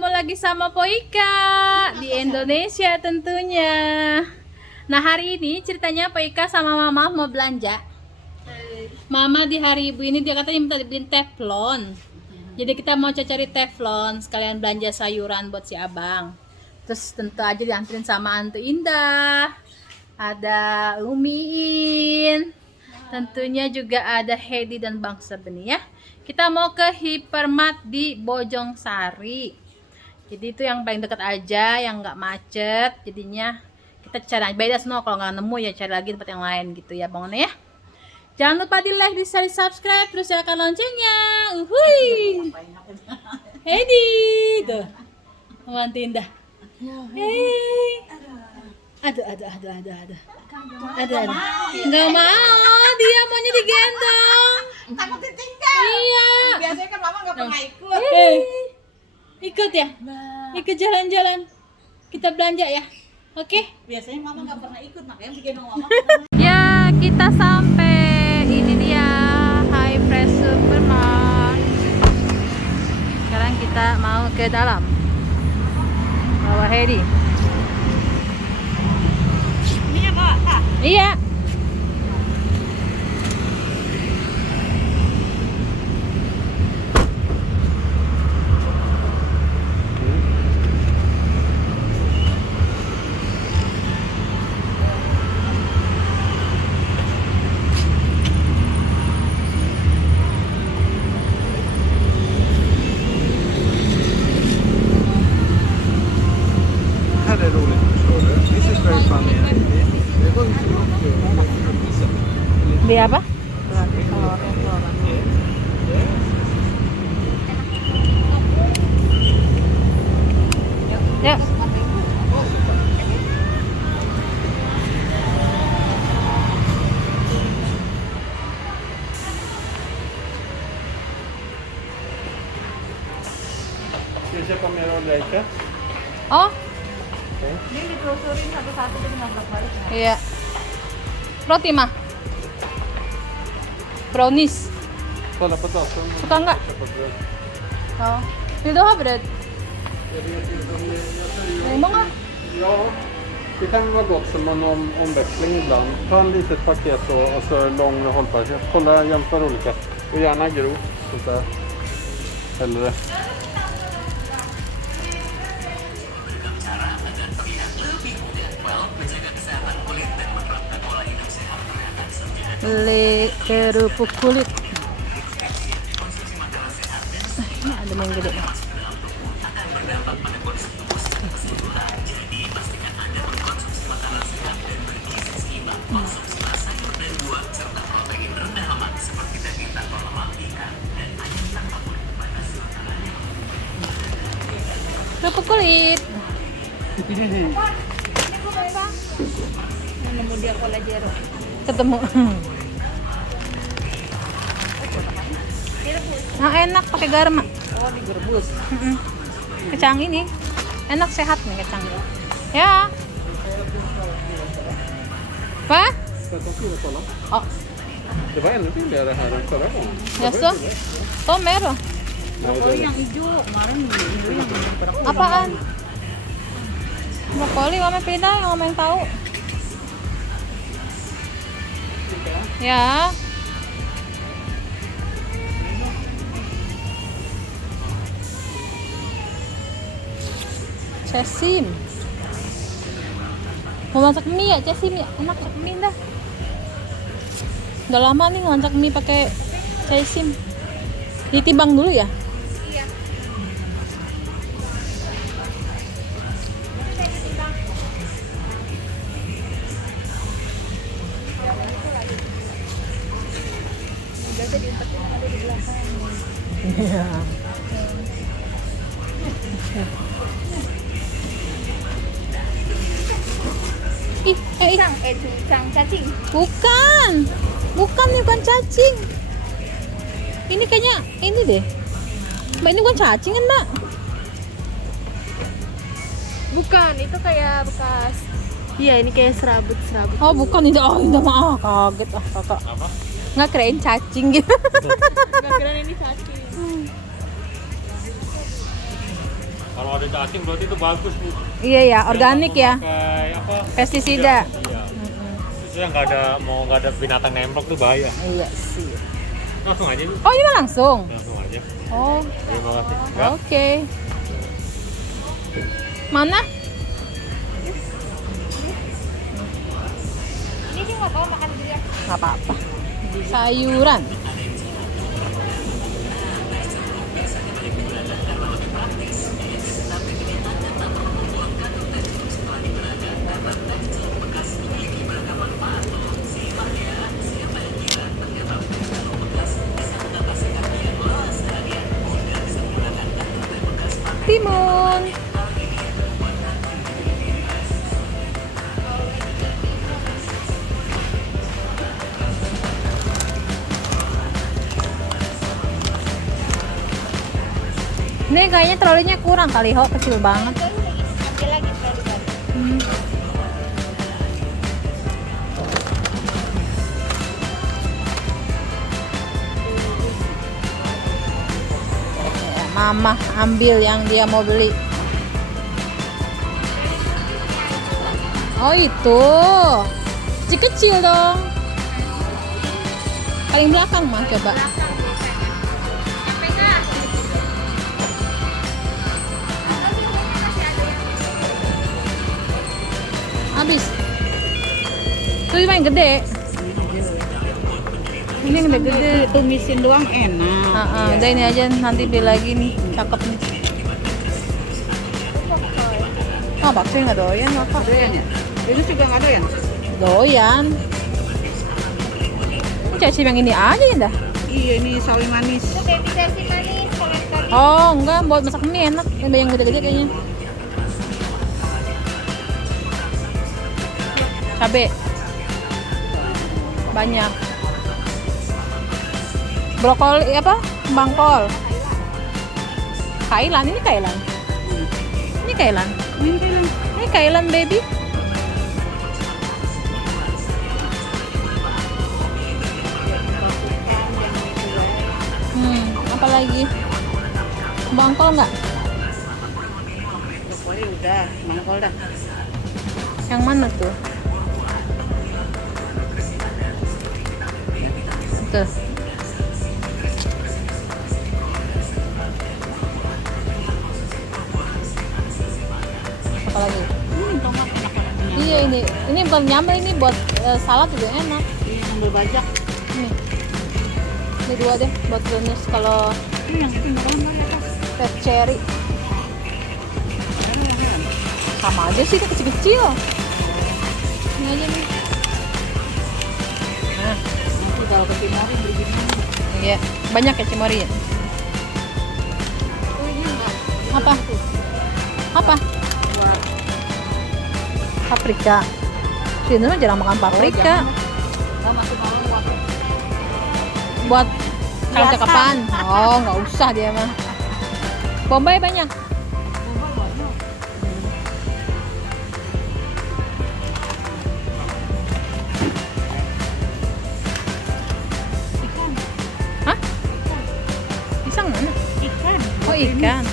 ketemu lagi sama Poika di Indonesia tentunya. Nah, hari ini ceritanya Poika sama Mama mau belanja. Mama di hari Ibu ini dia katanya minta dibeliin teflon. Jadi kita mau cari teflon sekalian belanja sayuran buat si Abang. Terus tentu aja dianterin sama Antu Indah. Ada Umiin. Tentunya juga ada Hedi dan Bang Sebeni ya. Kita mau ke Hypermart di Bojong Sari. Jadi itu yang paling dekat aja, yang nggak macet. Jadinya kita cari beda semua, kalau nggak nemu ya cari lagi tempat yang lain gitu ya Bang ya. Jangan lupa di like, di share, di subscribe, terus nyalakan loncengnya. Uhuy. Hedi tuh. Mantu Indah. Hei. Aduh. Nggak mau, dia maunya digendong. Takut ditinggal. Iya. Biasanya kan mama nggak pernah ikut. Ikut ya? Ikut jalan-jalan. Kita belanja ya. Oke? Biasanya mama nggak pernah ikut, makanya digendong mama. Ya, kita sampai. Ini dia High Fresh Supermart. Sekarang kita mau ke dalam. Bawa Hedi. Ini ya bawa kak. Iya. Här är roligt, förstår du? This is very funny. Det går inte ihop. Beli apa? Ya. Ska vi köpa mer olja? Oh, Ini ditelusurin satu-satu jadi nabrak balik. iya. Roti mah. Brownies. Kolla på datorn. Suka nggak? Köpa bröd. Oh. Vill du ha bröd? Jag vet inte om jag tar i- Hur många? Ja, det kan vara gott som en omväxling ibland. Ta en litet paket och så lång hållbarhet. Kolla, jämför olika. Och gärna grovt sånt där. Eller Beli kerupuk kulit. Ini ada yang gede. Kerupuk kulit. Nemu dia kolajero. Ketemu. Nah, enak pakai garam. Mak. Oh digerebus. Kacang ini enak, sehat nih kacang. Ya. Apa? Ska jag ta fyra kolla? Oh, Det var ännu billigare här än förra gången. jaså? Tomer loh. Brokoli yang hijau kemarin beli yang berapa? Apaan? Brokoli, mama pindah, mama yang tahu. Ya. Cesim. Mau masak mie ya, cesim ya. Enak masak mie dah. Udah lama nih masak mie pakai cesim. Ditimbang dulu ya? Iya. Biasa diumpetin yang ada di belakang. Iya. Ih, Cang, cang cacing. bukan. Bukan cacing. Ini kayaknya ini deh. Mbak, ini bukan cacing kan, Mbak? Bukan, itu kayak bekas. Iya, ini kayak serabut. Oh, bukan ini. Oh, Indah mah kaget kakak. Apa? Nggak kirain cacing gitu. Enggak kira ini cacing. Kalau ada cacing berarti itu bagus nih. Iya ya, organik ya. Pakai apa? Pestisida. Iya. Terus nggak ada binatang nemplok tuh bahaya. Iya sih. Langsung aja nih. Oh, ini mah langsung. Langsung aja. Oh, Terima kasih. Ya. oke. Mana? Ini sih nggak tahu makan dia. Nggak apa-apa. Sayuran. Timun. Ini kayaknya trolinya kurang kali, Ho, kecil banget. Ambil lagi terlalu banyak. Ya, Mama ambil yang dia mau beli. Oh itu, kecil dong. Paling belakang mah coba. Habis. Tuh yang gede. Ini yang gede-gede. Tumisin doang enak. Udah ini aja, nanti beli lagi nih, cakep nih. Oh, bakso nggak doyan, Bapak. Doyan ya? Ini juga nggak doyan? Doyan. Cacim yang ini aja ya dah. Iya, ini sawi manis. Itu baby sawi manis. Oh, enggak, buat masak mie enak. Yang gede-gede kayaknya. Cabe. Banyak. Brokoli apa? Bangkol. Kailan, ini kailan. Ini kailan. Ini kailan baby. Apa lagi? Bangkol nggak? Pokoknya udah, mangkol dah. Yang mana tuh? Tuh. Apa lagi? Iya ini bukan nyambel, ini buat salad juga enak. Ini ambil bajak. Ini dua deh buat bonus kalau Ini yang itu nggak ya atas. red cherry. Sama aja sih, itu kecil-kecil. Ini aja nih. Nah, Nanti kalau ke Timori beli gini. iya, banyak ya cimori ya. Oh ini enggak. Apa? Apa? Buat Paprika. Sini mah jarang makan paprika. nggak masuk mau buat Buat kalau Biasa. cakapan. Oh, nggak usah dia mah. Bombay banyak. banyak. Hah? Pisang mana? Ikan. Oh, ikan.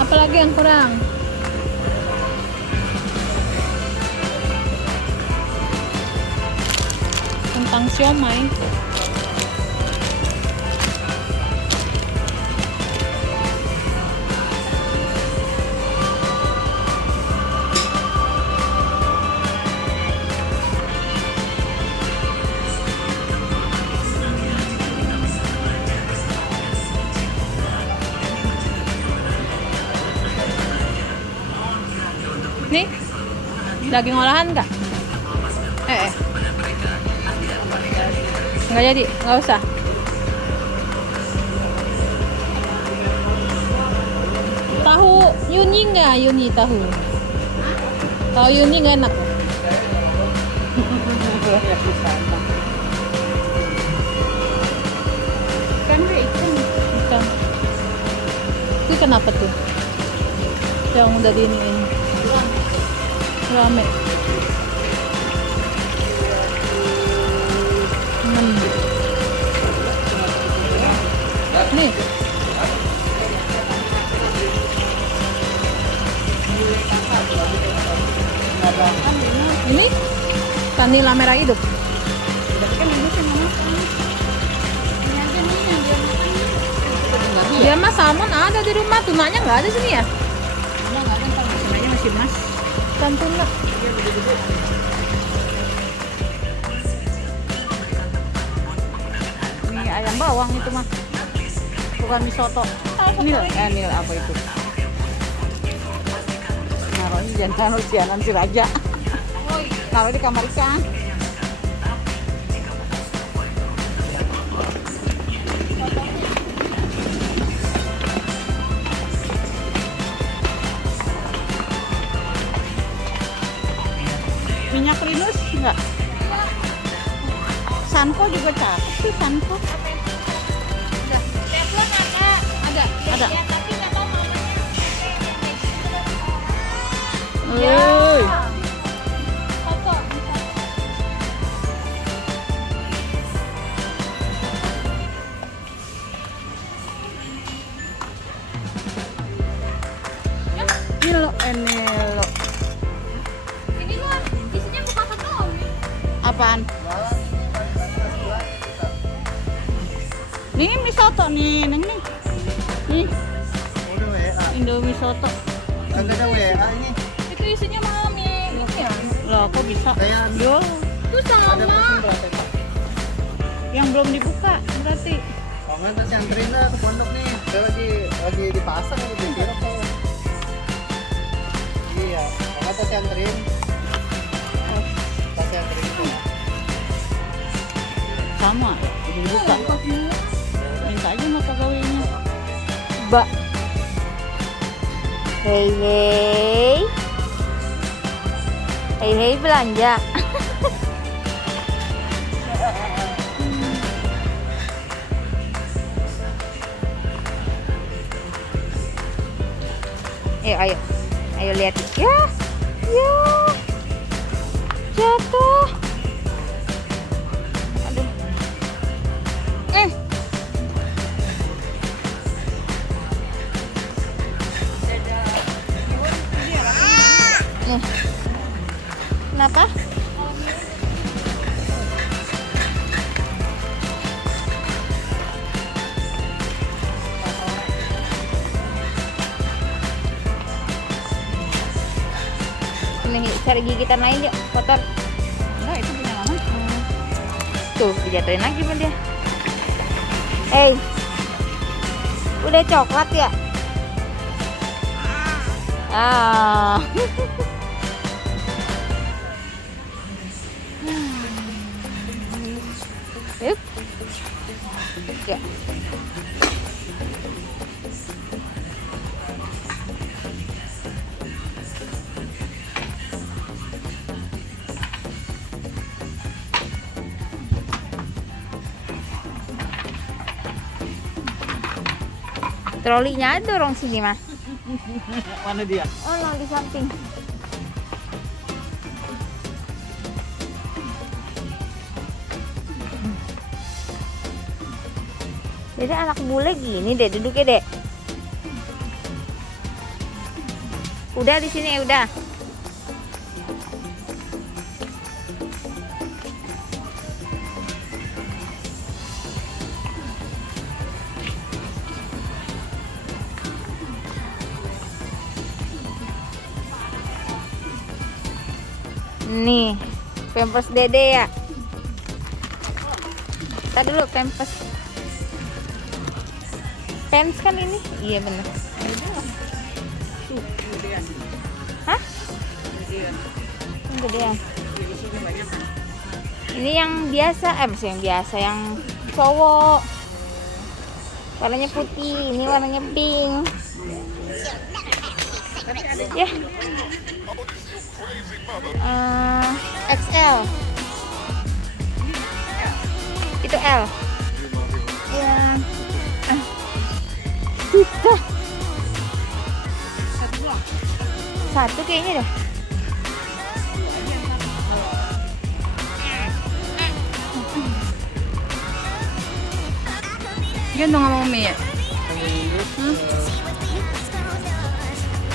Apalagi yang kurang? Tentang siomay. Nih, daging olahan nggak? Nggak jadi, nggak usah. Tahu Yuni nggak? Yuni tahu. Tahu Yuni nggak enak? Kan ikan. Ikan. Itu kenapa tuh? Yang udah diiniin. Rame. Nih. Ini vanila merah hidup. Dia mah salmon ada di rumah, tunanya nggak ada sini ya? Sebenarnya masih mas. Kan tuna. Ini ayam bawang itu mah. Bukan mie soto. Mil apa itu? Naruhnya jangan taruh sianan si raja. Naruh di kamar ikan. Minyak rinus enggak? Sanko juga cakep sih, Sanko. Ada. Oi. Nilo, Nilo. Ini mah isinya bukan satu. Apaan? Nih mie soto nih, Neng nih. Nih, Udah WA. Indomie soto. Kagak ada WA ini. Itu isinya mami. Ini ya. Loh, kok bisa? Kayak Yo, Itu ada sama. pesen berapa Pak? yang belum dibuka berarti. Oh nggak terus anterin lah ke pondok nih. Saya lagi dipasang lagi dikira kok. Iya, nggak terus anterin. Pas anterin itu. Sama, belum dibuka. Minta aja sama pegawainya. Mbak. Hei hei. Hei hei belanja. Ayo, ayo lihat. Ya, ya, jatuh. Aduh. Kenapa? Nih, cari gigitan lain yuk, kotor. Enggak, itu punya mama. Tuh, dijatuhin lagi sama dia. Udah coklat ya? Ah. Yuk. Ya. Trolinya dorong sini mas. Mana dia? Oh no, di samping. Jadi anak bule gini deh duduknya deh. Udah di sini ya udah. Nih, pampers dede ya. Kita dulu pampers. Pants kan ini? Iya bener. Hah? Yang gedean. Ini yang biasa, maksudnya yang biasa, yang cowok. Warnanya putih, ini warnanya pink. Ya. XL. Itu L. Ya. Sudah. Satu kayaknya dah. Gendong sama Umi ya.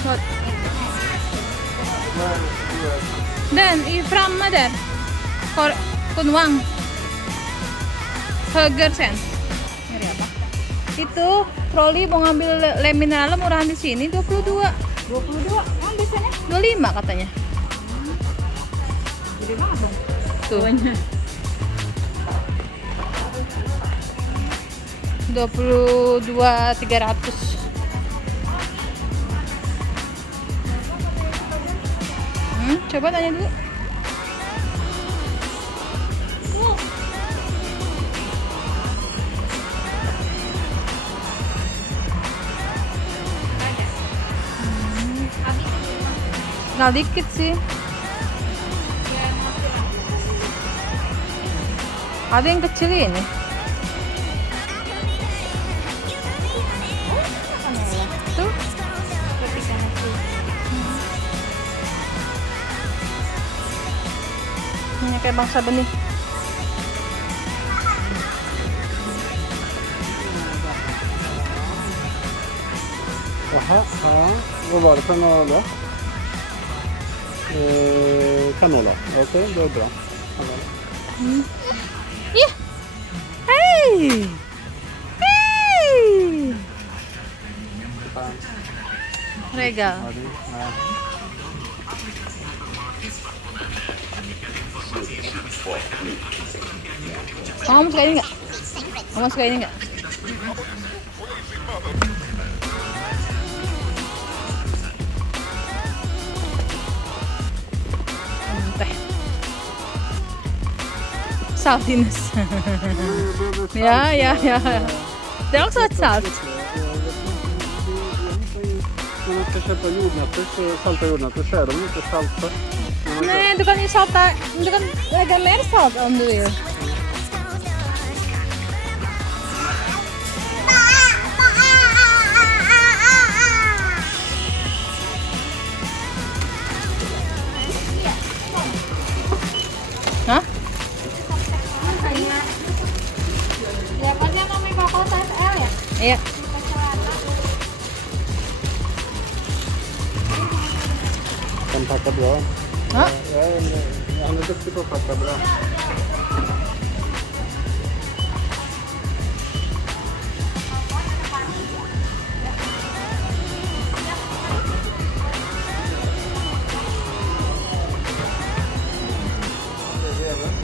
Vad? Den, framme där. Kunwang. Höger sen. Nyari apa? Itu troli mau ngambil lem mineral murahan di sini 22. 22. Emang biasanya 25 katanya. gede banget dong. Tuh. 22.300. Coba tanya dulu. Tinggal dikit sih. Ada yang kecil ini. Tuh. Ini kayak bangsa benih. Jaha, ja. Vad var det för några? Canola. Okej, det är bra. Canola. Ih. Hei. Hei. Regal. Kamu suka ini nggak? Kamu suka ini nggak? Teh. Saltines. Ja. Det är också ett salt. När man ska köpa jordnötter, salta jordnötter, så är de inte salta. Nej, du kan ju salta. Du kan lägga mer salt om du vill. Hah? Dapatnya kami koko size L ya? Iya. Kan packa bra. Hah? Han är duktig på att packa bra.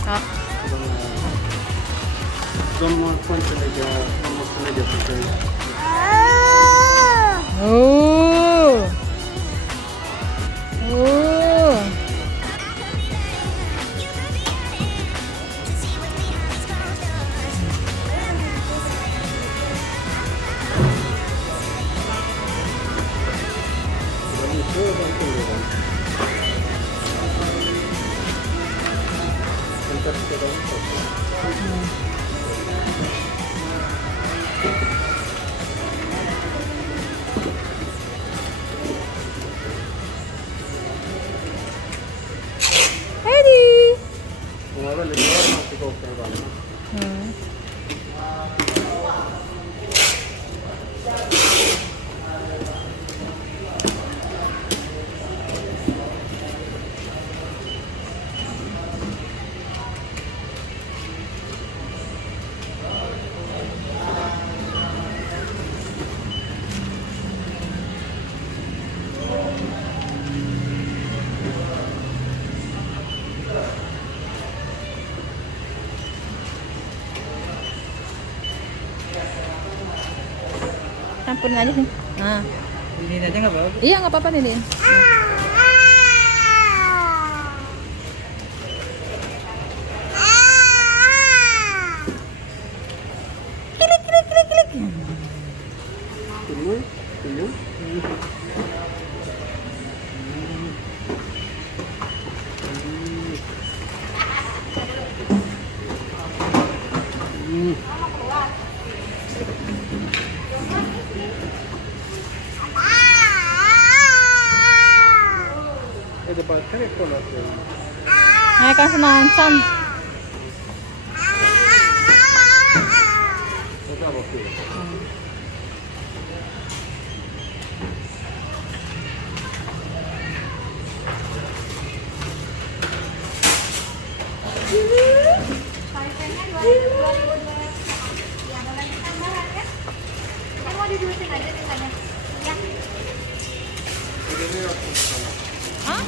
Ja. De får inte lägga, man måste lägga för sig. Oh. Oh. Hej! Hon var väldigt glad när hon fick åka i vagnen. Campurin aja sih. Nah. Ini aja nggak apa-apa. Iya, nggak apa-apa nih. Klik klik klik klik. Tunggu, tunggu. Är det bara 3 kollor? Nah, kasih nonton. Det där var fint. Wifi-nya 2.200. Ya, kalau lagi tambahan ya. Mau diduitin aja sisanya. Ya. Hah?